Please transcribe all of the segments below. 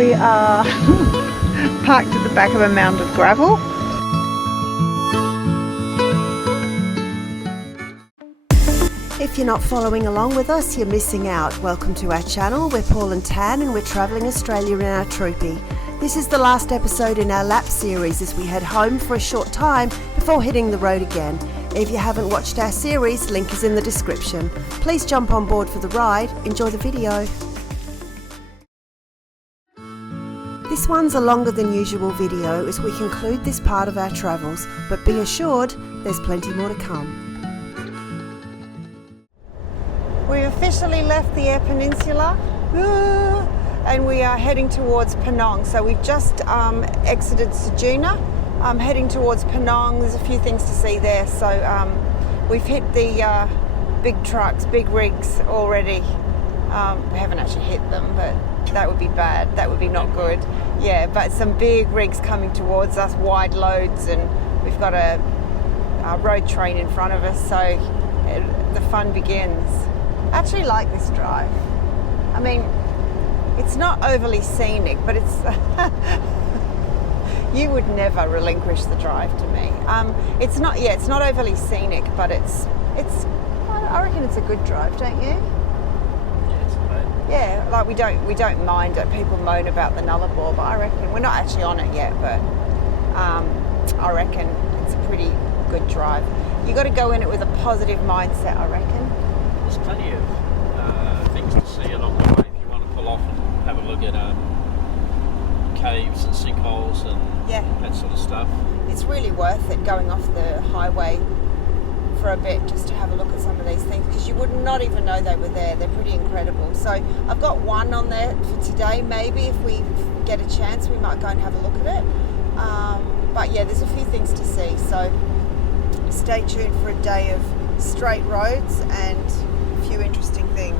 We are parked at the back of a mound of gravel. If you're not following along with us, you're missing out. Welcome to our channel. We're Paul and Tan and we're travelling Australia in our troopy. This is the last episode in our lap series as we head home for a short time before hitting the road again. If you haven't watched our series, link is in the description. Please jump on board for the ride. Enjoy the video. This one's a longer than usual video as we conclude this part of our travels, but be assured there's plenty more to come. We've officially left the Eyre Peninsula and we are heading towards Penong. So we've just exited Ceduna, heading towards Penong. There's a few things to see there. So we've hit the big trucks, big rigs already. We haven't actually hit them, but that would be bad. That would be not good. Yeah, but some big rigs coming towards us, wide loads, and we've got a road train in front of us. So the fun begins. I actually like this drive. I mean, it's not overly scenic, but it's you would never relinquish the drive to me. It's not overly scenic, but it's I reckon it's a good drive, don't you? Yeah, it's great. Yeah, like we don't mind it. People moan about the Nullarbor, but I reckon we're not actually on it yet, but I reckon it's a pretty good drive. You got to go in it with a positive mindset, I reckon. There's plenty of things to see along the way if you want to pull off and have a look at caves and sinkholes and that sort of stuff. It's really worth it going off the highway for a bit just to have a look at some of these things because you would not even know they were there. They're pretty incredible. So I've got one on there for today. Maybe if we get a chance we might go and have a look at it. But yeah, there's a few things to see. So stay tuned for a day of straight roads and a few interesting things.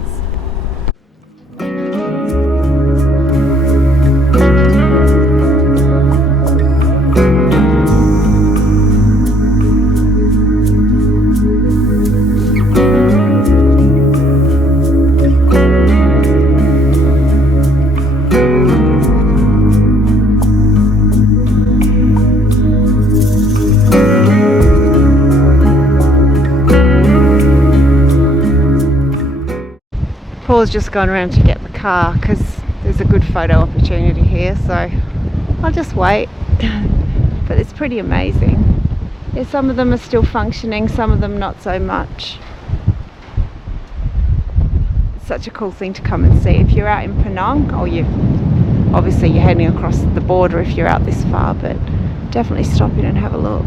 Paul's just gone around to get the car because there's a good photo opportunity here, so I'll just wait. But it's pretty amazing. Yeah, some of them are still functioning, some of them not so much. It's such a cool thing to come and see if you're out in Penong, or you're heading across the border if you're out this far, but definitely stop in and have a look.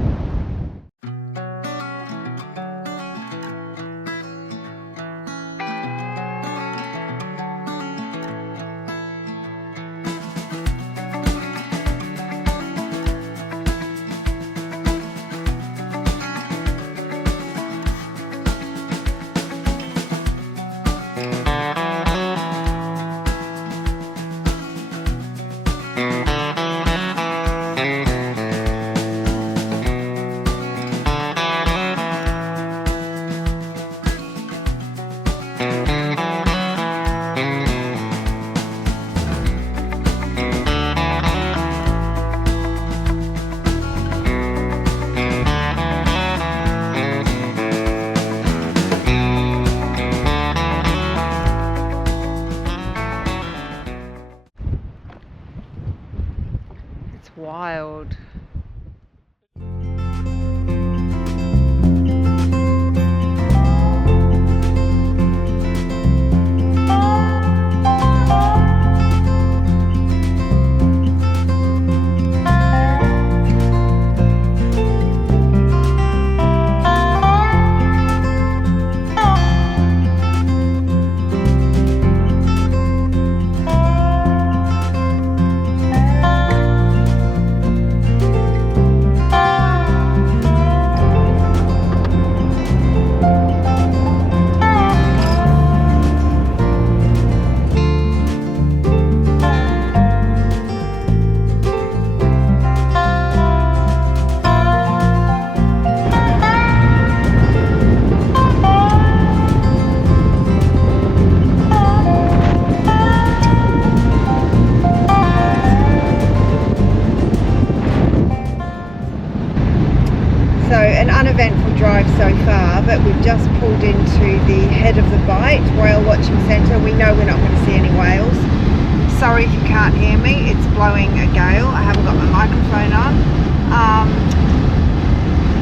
Wild. an uneventful drive so far, but we've just pulled into the head of the Bight whale watching centre. We know we're not going to see any whales. Sorry if you can't hear me, it's blowing a gale. I haven't got my microphone on.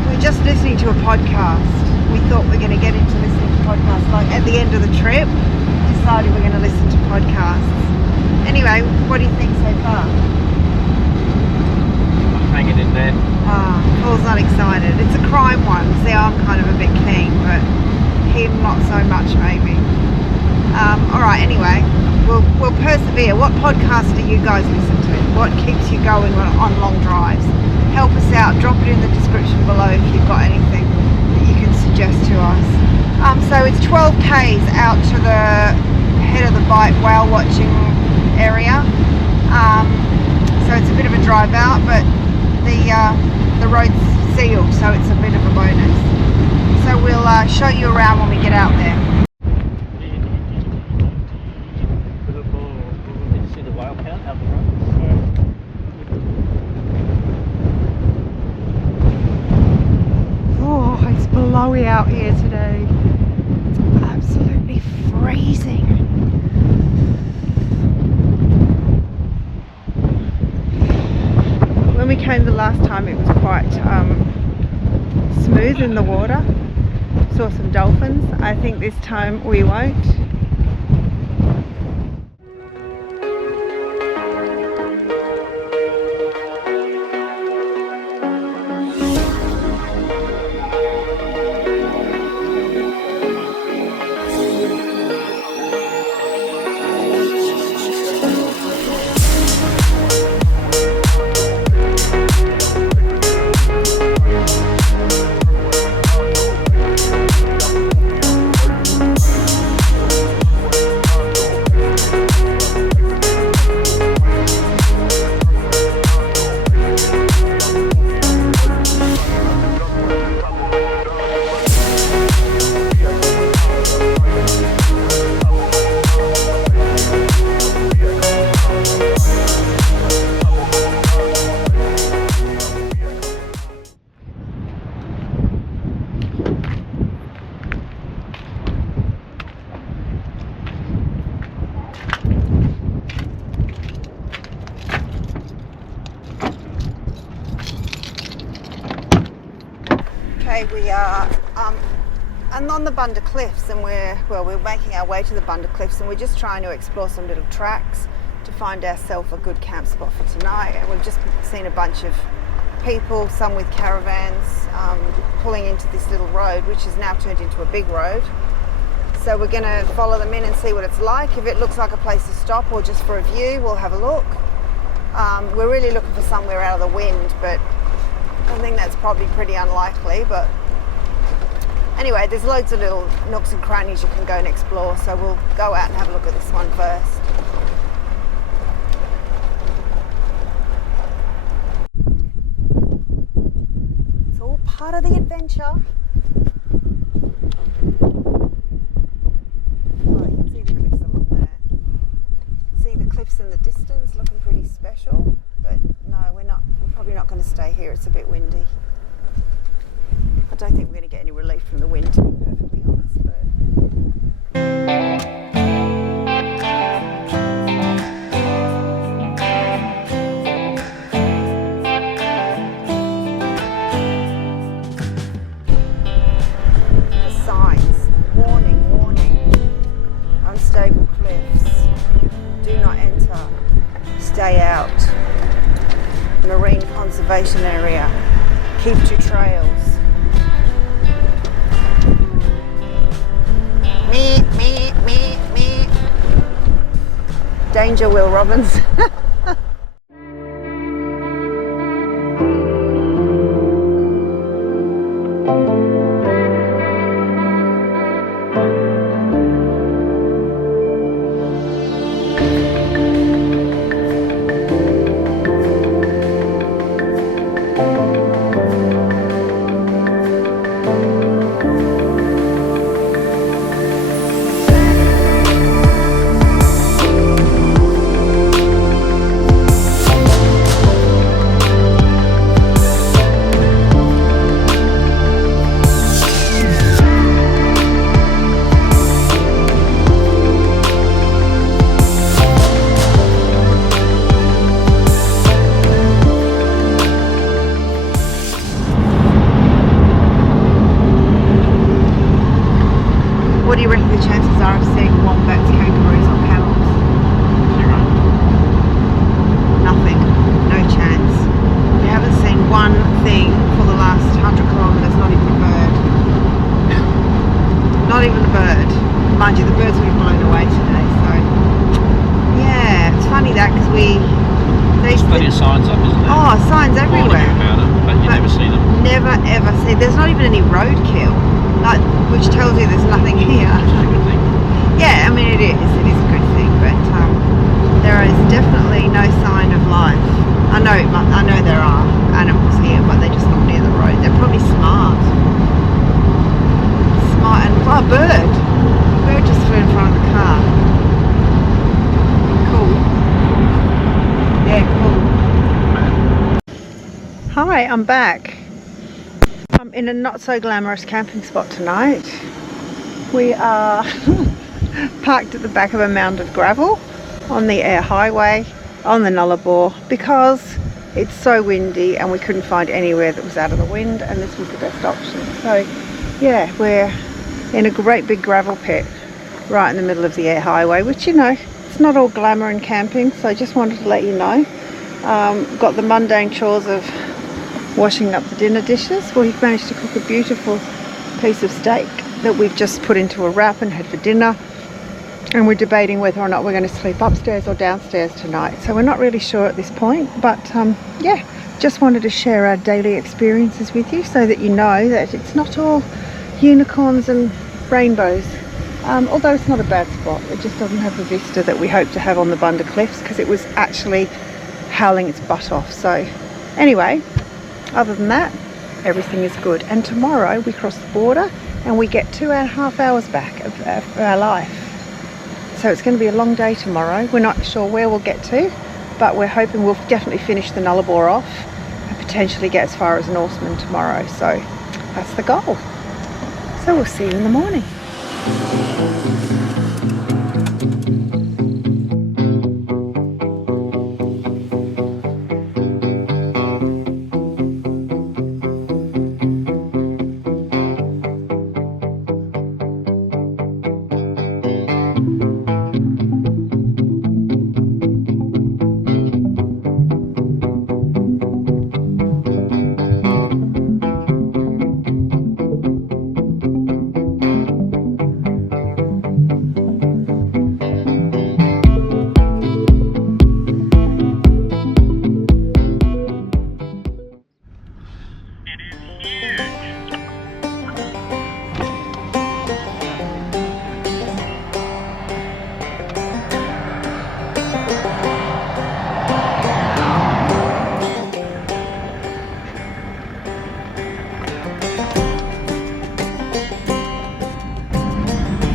We're just listening to a podcast. We thought we're going to get into listening to podcasts. Like at the end of the trip, decided we're going to listen to podcasts. Anyway, what do you think so far? I'm hanging in there. Paul's not excited. It's a crime one. See, I'm kind of a bit keen, but him not so much maybe. Alright, anyway, we'll persevere. What podcast do you guys listen to? What keeps you going on long drives? Help us out. Drop it in the description below if you've got anything that you can suggest to us. So it's 12 k's out to the head of the Bight whale watching area. So it's a bit of a drive out, but the road's sealed, so it's a bit of a bonus. So we'll show you around when we get out there. Did you see the whale count out the front? Oh, it's blowy out here today. It's absolutely freezing. When we came the last time, it was quite smooth in the water. Saw some dolphins. I think this time we won't. We are on the Bunda Cliffs, and we're making our way to the Bunda Cliffs, and we're just trying to explore some little tracks to find ourselves a good camp spot for tonight. And we've just seen a bunch of people, some with caravans, pulling into this little road, which has now turned into a big road. So we're going to follow them in and see what it's like. If it looks like a place to stop or just for a view, we'll have a look. We're really looking for somewhere out of the wind, but I think that's probably pretty unlikely. But anyway, there's loads of little nooks and crannies you can go and explore, so we'll go out and have a look at this one first. It's all part of the adventure. Oh, you can see the cliffs along there. See the cliffs in the distance, looking pretty special. But no, we're probably not going to stay here. It's a bit windy. I don't think we're going to get any relief from the wind, to be perfectly honest. But the signs: warning, warning, unstable cliffs, do not enter, stay out, marine conservation area, keep to trails. Me. Danger, Will Robbins. roadkill, like, which tells you there's nothing here. Yeah, I mean it is a good thing, but there is definitely no sign of life. I know there are animals here, but they're just not near the road. They're probably smart. And oh, a bird just flew in front of the car. Cool. Yeah, cool. Hi, I'm back. I'm in a not so glamorous camping spot tonight. We are parked at the back of a mound of gravel on the Eyre highway on the Nullarbor because it's so windy and we couldn't find anywhere that was out of the wind, and this was the best option. So yeah, we're in a great big gravel pit right in the middle of the Eyre highway, which, you know, it's not all glamour and camping, so I just wanted to let you know. Got the mundane chores of washing up the dinner dishes. We've managed to cook a beautiful piece of steak that we've just put into a wrap and had for dinner, and we're debating whether or not we're going to sleep upstairs or downstairs tonight, so we're not really sure at this point. But yeah, just wanted to share our daily experiences with you so that you know that it's not all unicorns and rainbows, although it's not a bad spot. It just doesn't have the vista that we hope to have on the Bunda Cliffs, because it was actually howling its butt off. So anyway, other than that, everything is good, and tomorrow we cross the border and we get 2.5 hours back of our life. So it's going to be a long day tomorrow. We're not sure where we'll get to, but we're hoping we'll definitely finish the Nullarbor off and potentially get as far as Norseman tomorrow. So that's the goal. So we'll see you in the morning.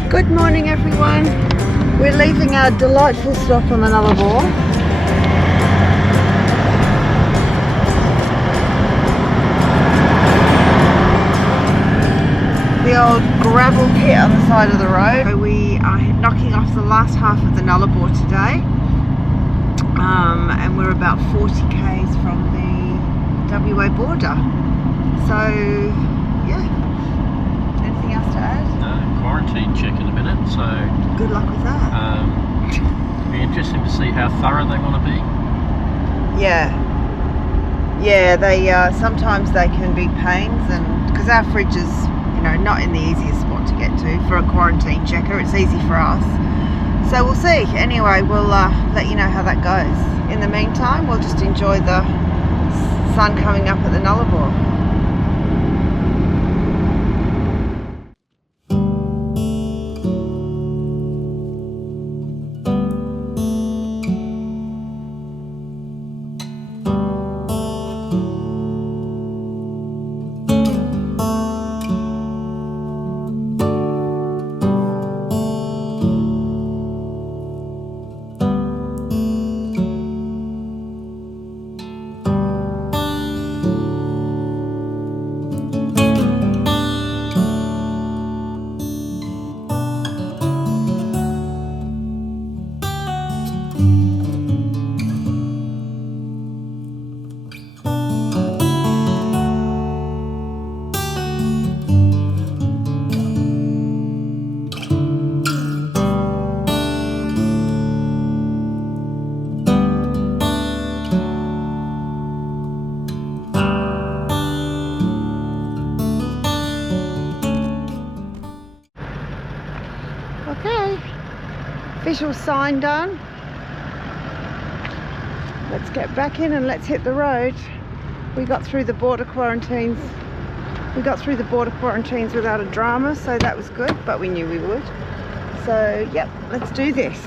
Good morning, everyone. We're leaving our delightful stop on the Nullarbor. The old gravel pit on the side of the road. So we are knocking off the last half of the Nullarbor today, and we're about 40 k's from the WA border. So yeah, anything else to add? Quarantine check in a minute, so good luck with that. It'll be interesting to see how thorough they want to be. Yeah, they sometimes they can be pains, and because our fridge is, you know, not in the easiest spot to get to for a quarantine checker. It's easy for us, so we'll see. Anyway, we'll let you know how that goes. In the meantime, we'll just enjoy the sun coming up at the Nullarbor. Okay, visual sign done. Let's get back in and let's hit the road. We got through the border quarantines We got through the border quarantines without a drama, so that was good, but we knew we would. So, yep, let's do this.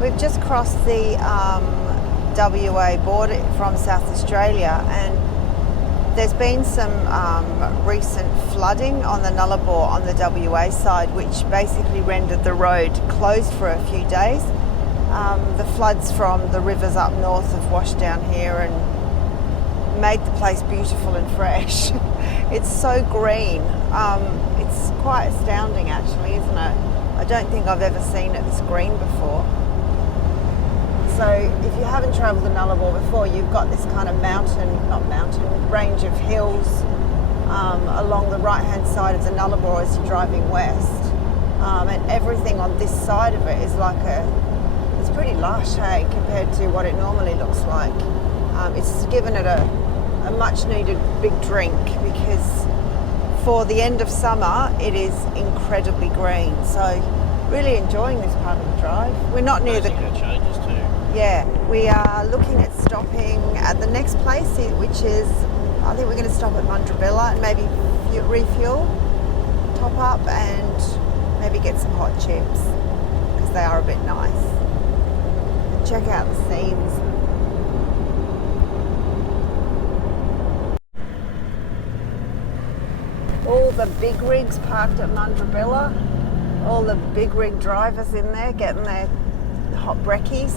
We've just crossed the WA border from South Australia, and there's been some recent flooding on the Nullarbor on the WA side, which basically rendered the road closed for a few days. The floods from the rivers up north have washed down here and made the place beautiful and fresh. It's so green. It's quite astounding actually, isn't it? I don't think I've ever seen it this green before. So if you haven't travelled the Nullarbor before, you've got this kind of range of hills along the right-hand side of the Nullarbor as you're driving west. And everything on this side of it is it's pretty lush, hey, compared to what it normally looks like. It's given it a much needed big drink, because for the end of summer, it is incredibly green. So really enjoying this part of the drive. We're not near the... changes too. Yeah, we are looking at stopping at the next place, which is, I think we're going to stop at Madura and maybe refuel, top up, and maybe get some hot chips, because they are a bit nice. And check out the scenes. All the big rigs parked at Madura, all the big rig drivers in there getting their hot brekkies.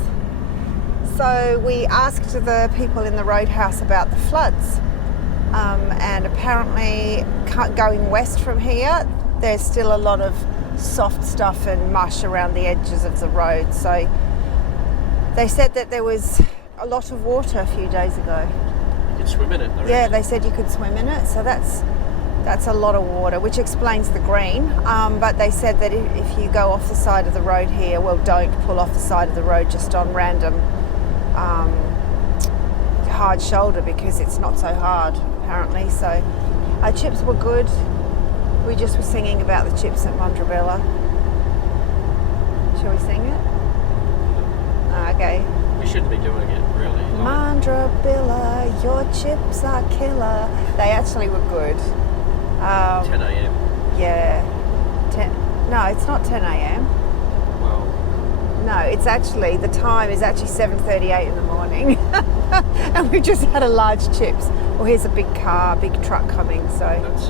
So we asked the people in the roadhouse about the floods, and apparently going west from here, there's still a lot of soft stuff and mush around the edges of the road. So they said that there was a lot of water a few days ago. You could swim in it. Yeah, they said you could swim in it, so that's a lot of water, which explains the green. But they said that if you go off the side of the road here, well, don't pull off the side of the road just on random hard shoulder, because it's not so hard apparently. So our chips were good. We just were singing about the chips at Madura. Shall we sing it? Okay. We shouldn't be doing it really. Madura, your chips are killer. They actually were good. 10 a.m. Yeah. No, it's not 10 a.m. Well, no, it's actually, the time is actually 7:38 in the morning. And we just had a large chips. Well, here's a big truck coming, so that's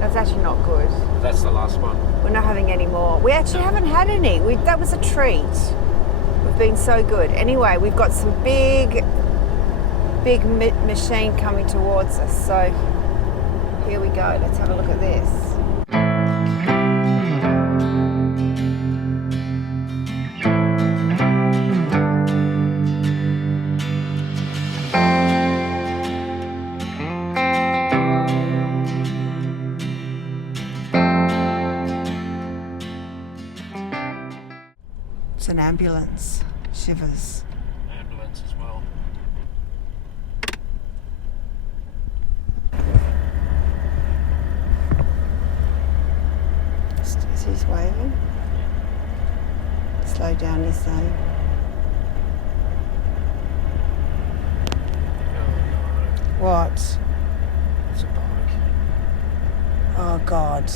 that's actually not good. That's the last one. We're not having any more. We actually haven't had any. That was a treat. We've been so good. Anyway, we've got some big machine coming towards us, so here we go. Let's have a look at this. It's an ambulance. Shivers. Ambulance as well. He's waving. Slow down, he's saying. Oh, no. What? It's a bike. Oh God.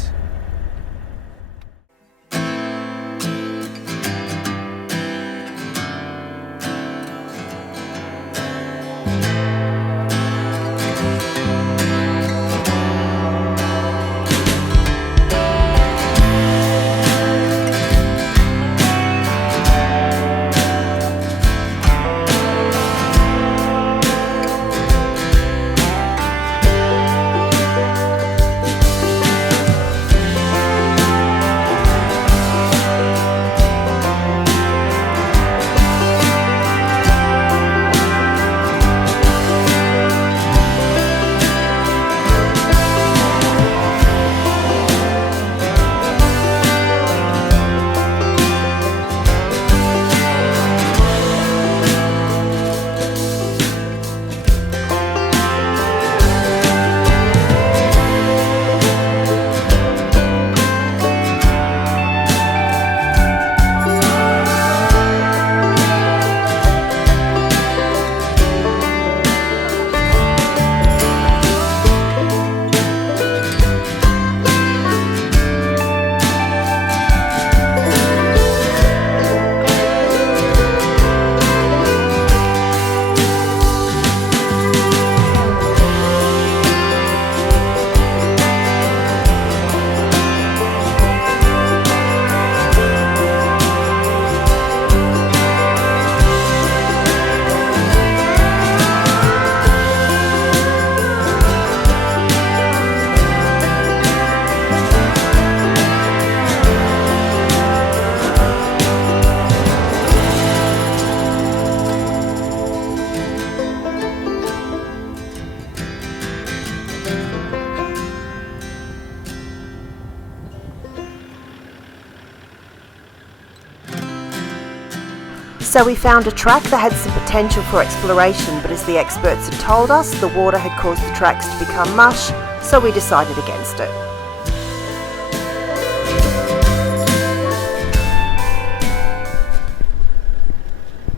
So we found a track that had some potential for exploration, but as the experts had told us, the water had caused the tracks to become mush, so we decided against it.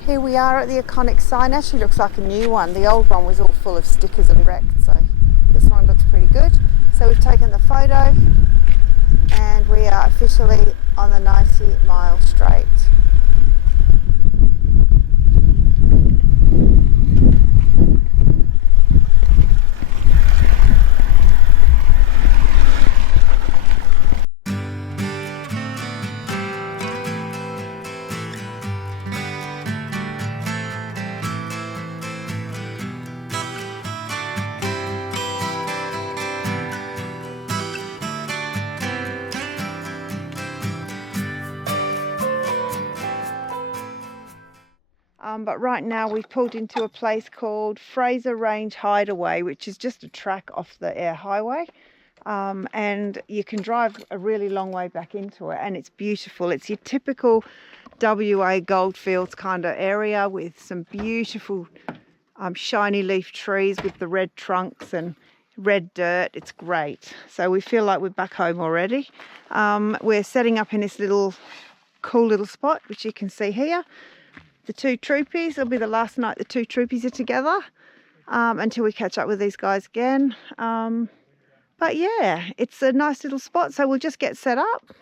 Here we are at the iconic sign. Actually looks like a new one. The old one was all full of stickers and wrecked, so this one looks pretty good. So we've taken the photo and we are officially on the 90-mile straight. But right now we've pulled into a place called Fraser Range Hideaway, which is just a track off the Eyre highway. And you can drive a really long way back into it, and it's beautiful. It's your typical WA goldfields kind of area with some beautiful shiny leaf trees with the red trunks and red dirt. It's great. So we feel like we're back home already. We're setting up in this cool little spot, which you can see here. The two troopies, it'll be the last night the two troopies are together until we catch up with these guys again. But yeah, it's a nice little spot, so we'll just get set up.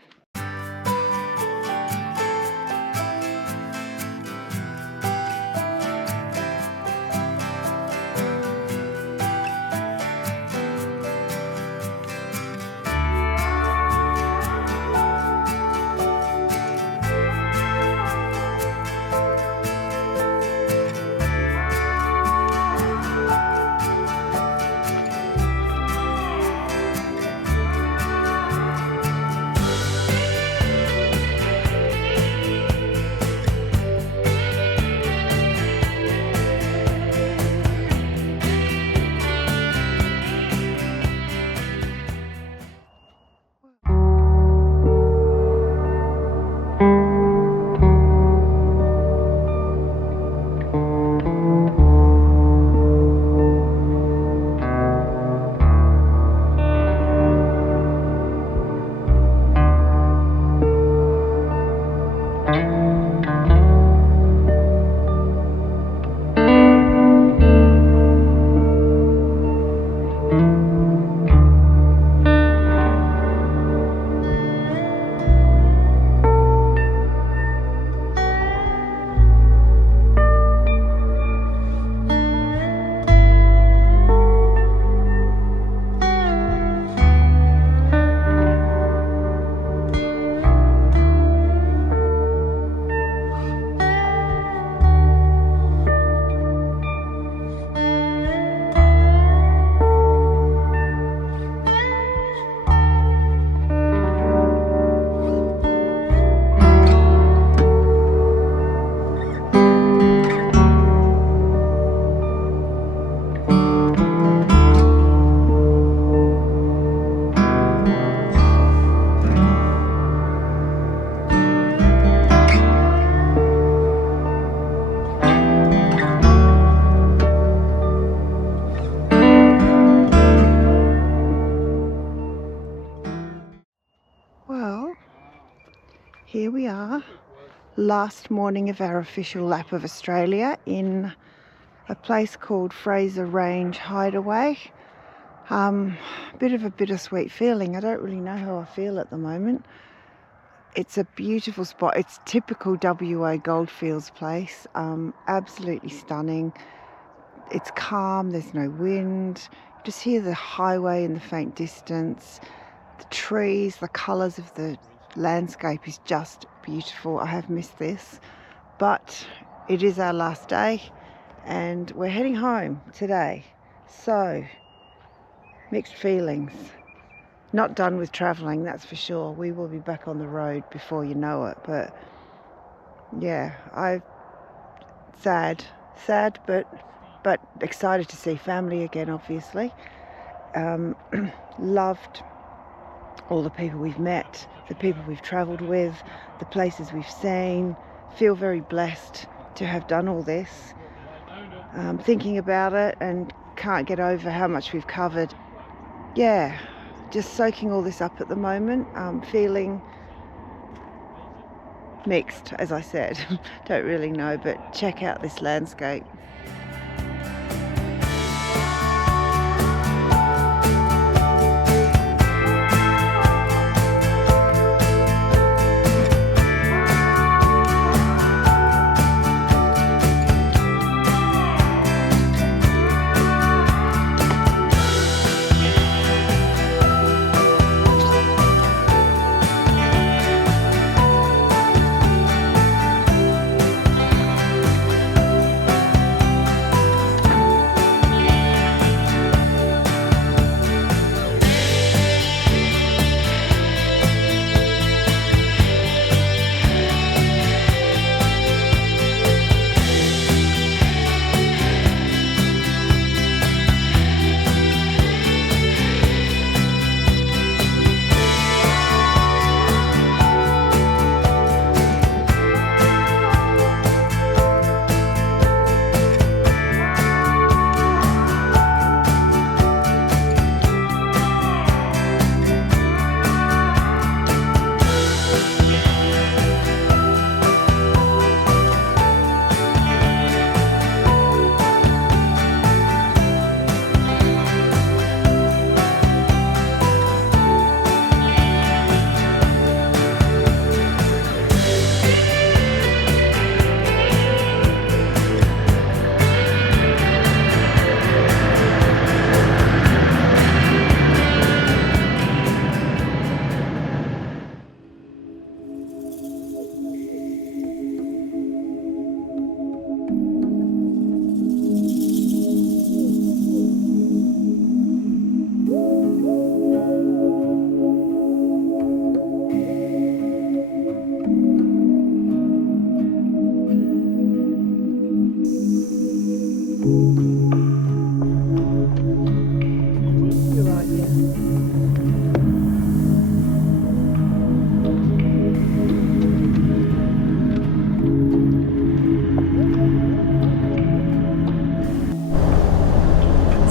Here we are, last morning of our official lap of Australia in a place called Fraser Range Hideaway. Bit of a bittersweet feeling. I don't really know how I feel at the moment. It's a beautiful spot. It's typical WA goldfields place. Absolutely stunning. It's calm, there's no wind. You just hear the highway in the faint distance. The trees, the colours of the landscape is just beautiful. I have missed this, but it is our last day and we're heading home today. So, mixed feelings. Not done with travelling, that's for sure. We will be back on the road before you know it, but yeah, sad, but excited to see family again, obviously. Loved all the people we've met, the people we've travelled with, the places we've seen. Feel very blessed to have done all this. Thinking about it and can't get over how much we've covered. Yeah, just soaking all this up at the moment. Feeling mixed, as I said. Don't really know, but check out this landscape.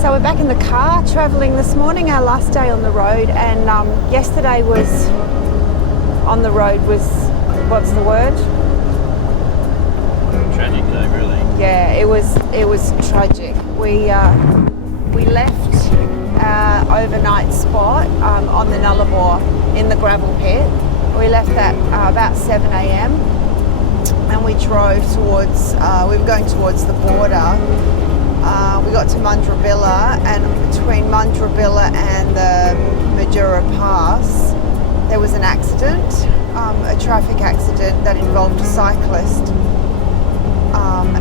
So we're back in the car travelling this morning, our last day on the road, and yesterday was on the road was, what's the word? Tragic day, really. Yeah, it was tragic. We left our overnight spot on the Nullarbor in the gravel pit. We left that about 7 a.m. and we drove towards, we were going towards the border. We got to Mundrabilla, and between Mundrabilla and the Madura Pass there was an accident, a traffic accident that involved a cyclist,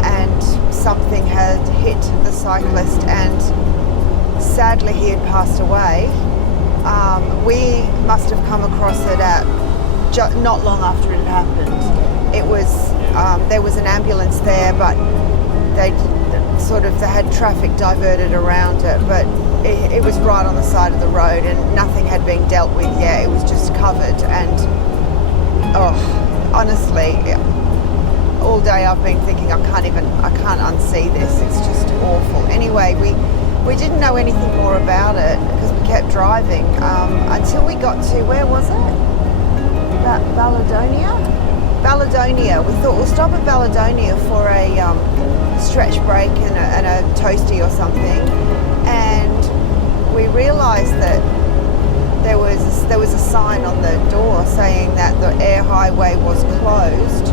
and something had hit the cyclist and sadly he had passed away. We must have come across it at not long after it had happened. It was there was an ambulance there, but they had traffic diverted around it, but it was right on the side of the road and nothing had been dealt with yet. It was just covered, and honestly, all day I've been thinking I can't unsee this. It's just awful. Anyway, we didn't know anything more about it because we kept driving until we got to, where was it? Balladonia. We thought we'll stop at Balladonia for a stretch break and a toastie or something, and we realised that there was a sign on the door saying that the Eyre highway was closed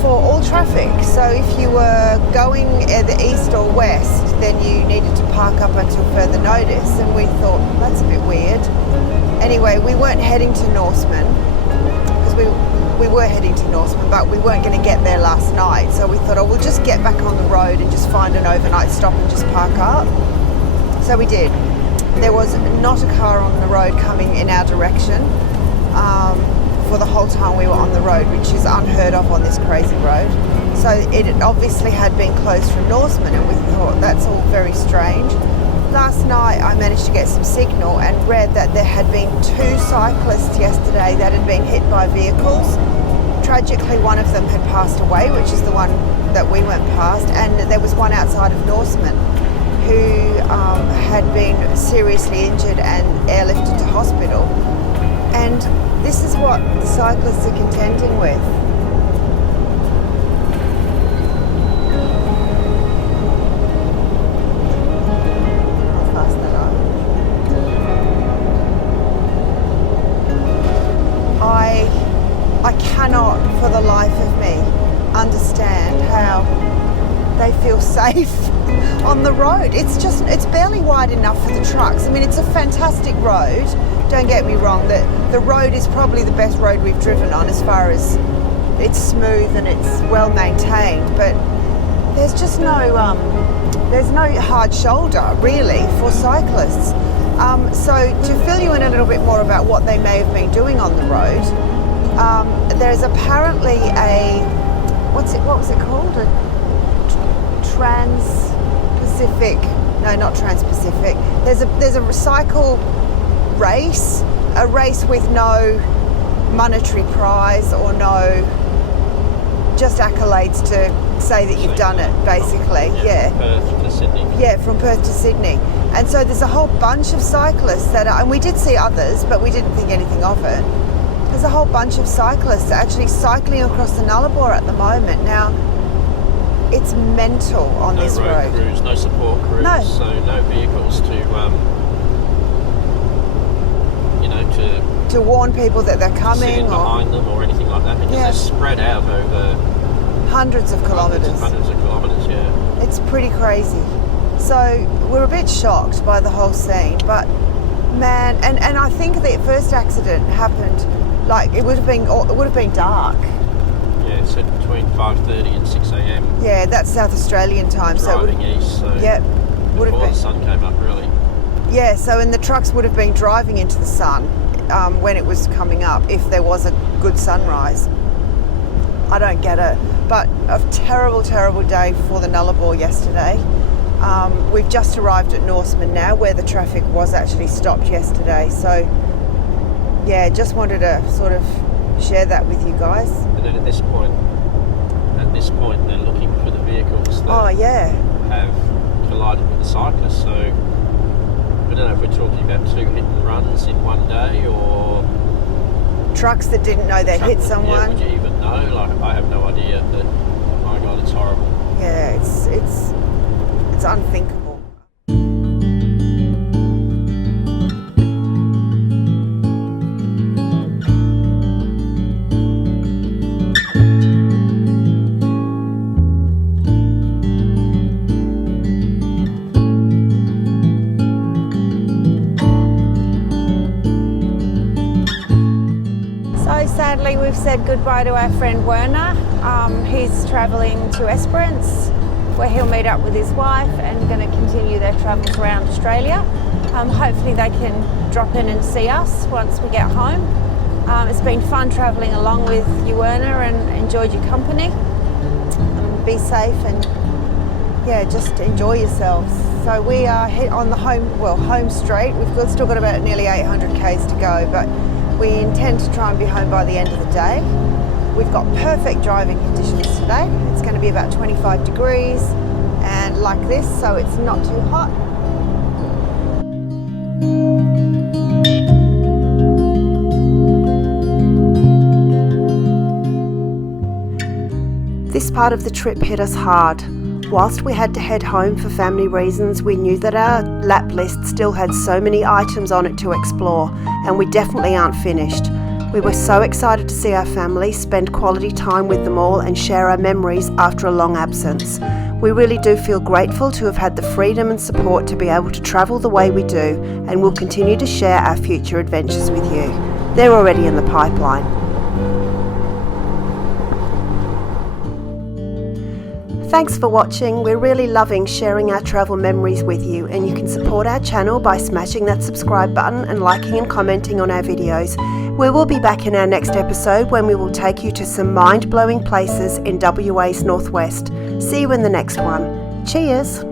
for all traffic. So if you were going either east or west, then you needed to park up until further notice, and we thought that's a bit weird. Anyway, we weren't heading to Norseman because we were heading to Norseman, but we weren't going to get there last night, so we thought, we'll just get back on the road and just find an overnight stop and just park up. So we did. There was not a car on the road coming in our direction for the whole time we were on the road, which is unheard of on this crazy road. So it obviously had been closed from Norseman, and we thought that's all very strange. Last night I managed to get some signal and read that there had been 2 cyclists yesterday that had been hit by vehicles. Tragically, one of them had passed away, which is the one that we went past, and there was one outside of Norseman who had been seriously injured and airlifted to hospital. And this is what the cyclists are contending with. I'll pass that up. I cannot for the life of me understand how they feel safe on the road. It's barely wide enough for the trucks. I mean, it's a fantastic road, don't get me wrong. The road is probably the best road we've driven on as far as it's smooth and it's well maintained, but there's just no hard shoulder really for cyclists. So to fill you in a little bit more about what they may have been doing on the road, there's apparently what was it called? Trans-Pacific, no, not Trans-Pacific. There's a cycle race, a race with no monetary prize or no just accolades to say that you've done it, basically. Yeah. From Perth to Sydney. Yeah, from Perth to Sydney. And so there's a whole bunch of cyclists that are, and we did see others, but we didn't think anything of it. There's a whole bunch of cyclists actually cycling across the Nullarbor at the moment. Now, it's mental on this road. No road crews, no support crews, no. So no vehicles to warn people that they're coming, sit in behind them or anything like that, because they're spread out over hundreds of kilometres. Hundreds of kilometres, yeah. It's pretty crazy. So we're a bit shocked by the whole scene, but man, and I think the first accident happened like it would have been dark. Yeah, it said between 5:30 and 6 a.m. Yeah, that's South Australian time. Driving east, so yep, would have before been. the sun came up, really. Yeah, so and the trucks would have been driving into the sun when it was coming up if there was a good sunrise. I don't get it, but a terrible, terrible day for the Nullarbor yesterday. We've just arrived at Norseman now, where the traffic was actually stopped yesterday. So, yeah, just wanted to sort of share that with you guys. And then at this point, they're looking for the vehicles that have collided with the cyclists. So, I don't know if we're talking about 2 hit and runs in one day, or trucks that didn't know they'd hit someone. Yeah, would you even know? Like, I have no idea. But oh my God, it's horrible. Yeah, it's unthinkable. Sadly, we've said goodbye to our friend Werner. He's travelling to Esperance, where he'll meet up with his wife and going to continue their travels around Australia. Hopefully they can drop in and see us once we get home. It's been fun travelling along with you, Werner, and enjoyed your company. Be safe and just enjoy yourselves. So we are on the home straight. We've still got about nearly 800 k's to go, but we intend to try and be home by the end of the day. We've got perfect driving conditions today. It's going to be about 25 degrees and like this, so it's not too hot. This part of the trip hit us hard. Whilst we had to head home for family reasons, we knew that our lap list still had so many items on it to explore, and we definitely aren't finished. We were so excited to see our family, spend quality time with them all, and share our memories after a long absence. We really do feel grateful to have had the freedom and support to be able to travel the way we do, and we'll continue to share our future adventures with you. They're already in the pipeline. Thanks for watching. We're really loving sharing our travel memories with you, and you can support our channel by smashing that subscribe button and liking and commenting on our videos. We will be back in our next episode when we will take you to some mind-blowing places in WA's northwest. See you in the next one. Cheers!